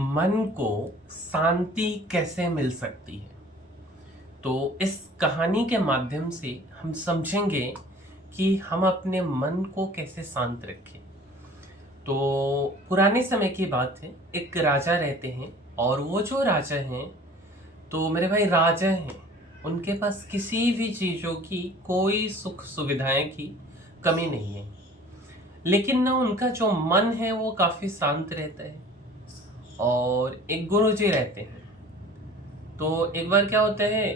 मन को शांति कैसे मिल सकती है। तो इस कहानी के माध्यम से हम समझेंगे कि हम अपने मन को कैसे शांत रखें। तो पुराने समय की बात है, एक राजा रहते हैं और वो जो राजा हैं, तो मेरे भाई राजा हैं, उनके पास किसी भी चीज़ों की कोई सुख सुविधाएं की कमी नहीं है। लेकिन ना उनका जो मन है वो काफ़ी शांत रहता है। और एक गुरु जी रहते हैं। तो एक बार क्या होता है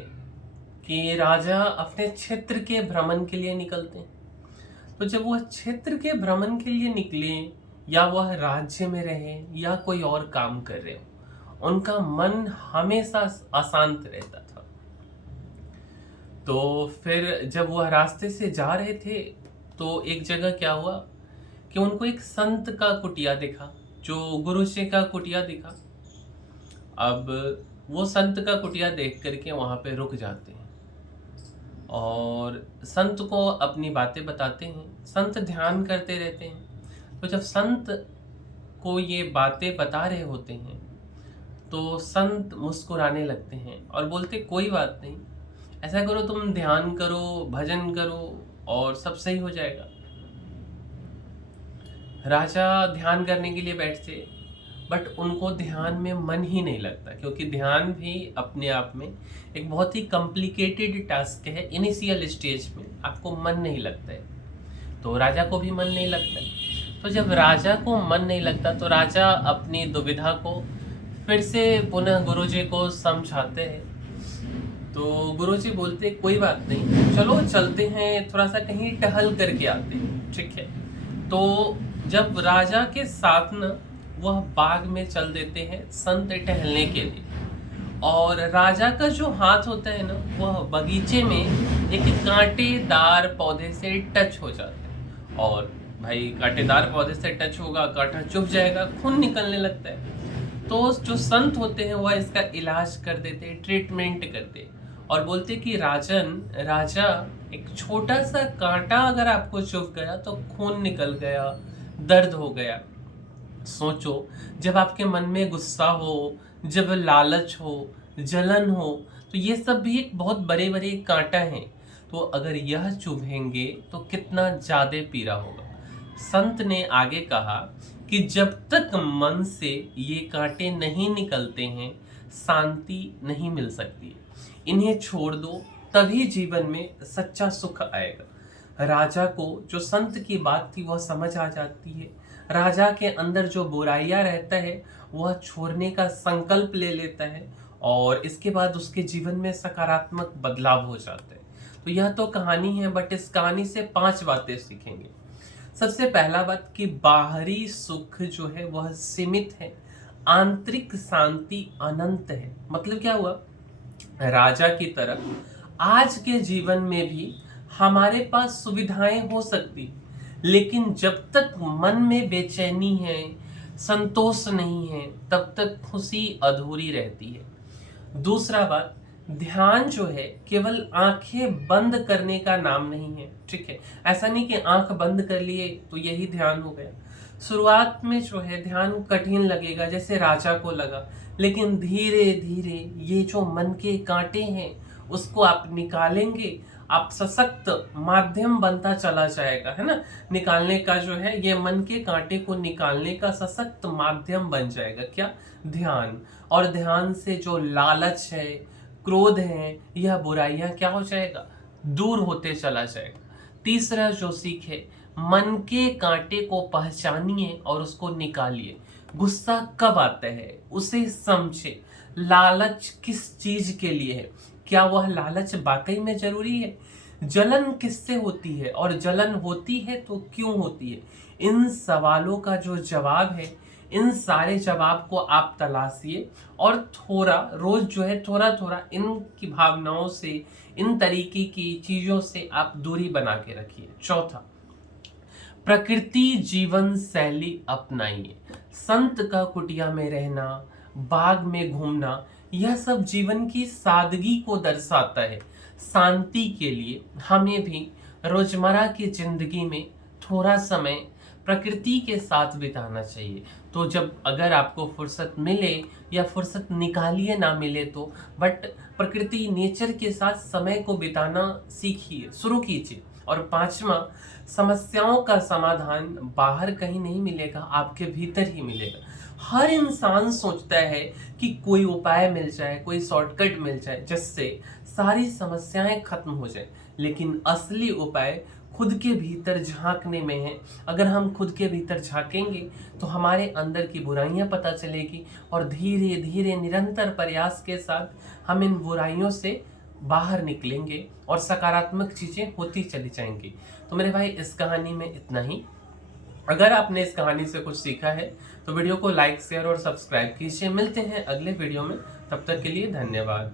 कि राजा अपने क्षेत्र के भ्रमण के लिए निकलते हैं। तो जब वह क्षेत्र के भ्रमण के लिए निकले, या वह राज्य में रहे या कोई और काम कर रहे हो, उनका मन हमेशा अशांत रहता था। तो फिर जब वह रास्ते से जा रहे थे, तो एक जगह क्या हुआ कि उनको एक संत का कुटिया दिखा, जो गुरु जी का कुटिया दिखा। अब वो संत का कुटिया देख करके वहाँ पे रुक जाते हैं और संत को अपनी बातें बताते हैं। संत ध्यान करते रहते हैं। तो जब संत को ये बातें बता रहे होते हैं, तो संत मुस्कुराने लगते हैं और बोलते, कोई बात नहीं, ऐसा करो, तुम ध्यान करो, भजन करो और सब सही हो जाएगा। राजा ध्यान करने के लिए बैठते, बट उनको ध्यान में मन ही नहीं लगता, क्योंकि ध्यान भी अपने आप में एक बहुत ही कॉम्प्लिकेटेड टास्क है। इनिशियल स्टेज में आपको मन नहीं लगता है, तो राजा को भी मन नहीं लगता है। तो जब राजा को मन नहीं लगता, तो राजा अपनी दुविधा को फिर से पुनः गुरुजी को समझाते हैं। तो गुरुजी बोलते, कोई बात नहीं, चलो चलते हैं, थोड़ा सा कहीं टहल करके आते हैं, ठीक है। तो जब राजा के साथ न वह बाग में चल देते हैं संत टहलने के लिए, और राजा का जो हाथ होता है ना, वह बगीचे में एक कांटेदार पौधे से टच हो जाता है। और भाई कांटेदार पौधे से टच होगा, कांटा चुभ जाएगा, खून निकलने लगता है। तो जो संत होते हैं वह इसका इलाज कर देते, ट्रीटमेंट करते और बोलते कि राजा, एक छोटा सा कांटा अगर आपको चुभ गया तो खून निकल गया, दर्द हो गया। सोचो, जब आपके मन में गुस्सा हो, जब लालच हो, जलन हो, तो ये सब भी एक बहुत बड़े बड़े कांटा हैं। तो अगर यह चुभेंगे तो कितना ज्यादा पीड़ा होगा। संत ने आगे कहा कि जब तक मन से ये कांटे नहीं निकलते हैं, शांति नहीं मिल सकती। इन्हें छोड़ दो, तभी जीवन में सच्चा सुख आएगा। राजा को जो संत की बात थी वह समझ आ जाती है। राजा के अंदर जो बुराइयां रहता है वह छोड़ने का संकल्प ले लेता है, और इसके बाद उसके जीवन में सकारात्मक बदलाव हो जाता है। तो यह तो कहानी है, बट इस कहानी से 5 बातें सीखेंगे। सबसे पहला बात कि बाहरी सुख जो है वह सीमित है, आंतरिक शांति अनंत है। मतलब क्या हुआ, राजा की तरफ आज के जीवन में भी हमारे पास सुविधाएं हो सकती, लेकिन जब तक मन में बेचैनी है, संतोष नहीं है, तब तक खुशी अधूरी रहती है। दूसरा बात, ध्यान जो है केवल आंखें बंद करने का नाम नहीं है, ठीक है। ऐसा नहीं कि आंख बंद कर लिए तो यही ध्यान हो गया। शुरुआत में जो है ध्यान कठिन लगेगा, जैसे राजा को लगा, लेकिन धीरे धीरे ये जो मन के कांटे हैं उसको आप निकालेंगे, आप सशक्त माध्यम बनता चला जाएगा, है ना। निकालने का जो है, ये मन के कांटे को निकालने का सशक्त माध्यम बन जाएगा, क्या, ध्यान। और ध्यान से जो लालच है, क्रोध है, यह बुराइयां क्या हो जाएगा, दूर होते चला जाएगा। तीसरा जो सीख है, मन के कांटे को पहचानिए और उसको निकालिए। गुस्सा कब आता है उसे समझे। लालच किस चीज के लिए है, क्या वह लालच वाकई में जरूरी है। जलन किससे होती है, और जलन होती है तो क्यों होती है। इन सवालों का जो जवाब है, इन सारे जवाब को आप तलाशिए, और थोड़ा रोज जो है थोड़ा थोड़ा इनकी भावनाओं से, इन तरीके की चीजों से आप दूरी बना के रखिए। चौथा, प्रकृति जीवन शैली अपनाइए। संत का कुटिया में रहना, बाग में घूमना, यह सब जीवन की सादगी को दर्शाता है। शांति के लिए हमें भी रोजमर्रा की जिंदगी में थोड़ा समय प्रकृति के साथ बिताना चाहिए। तो जब अगर आपको फुर्सत मिले या फुर्सत निकालिए ना मिले तो, बट प्रकृति नेचर के साथ समय को बिताना सीखिए, शुरू कीजिए। और पांचवा, समस्याओं का समाधान बाहर कहीं नहीं मिलेगा, आपके भीतर ही मिलेगा। हर इंसान सोचता है कि कोई उपाय मिल जाए, कोई शॉर्टकट मिल जाए जिससे सारी समस्याएं खत्म हो जाए, लेकिन असली उपाय खुद के भीतर झांकने में है। अगर हम खुद के भीतर झांकेंगे तो हमारे अंदर की बुराइयां पता चलेगी और धीरे धीरे निरंतर प्रयास के साथ हम इन बुराइयों से बाहर निकलेंगे और सकारात्मक चीजें होती चली जाएंगी। तो मेरे भाई, इस कहानी में इतना ही। अगर आपने इस कहानी से कुछ सीखा है तो वीडियो को लाइक, शेयर और सब्सक्राइब कीजिए। मिलते हैं अगले वीडियो में, तब तक के लिए धन्यवाद।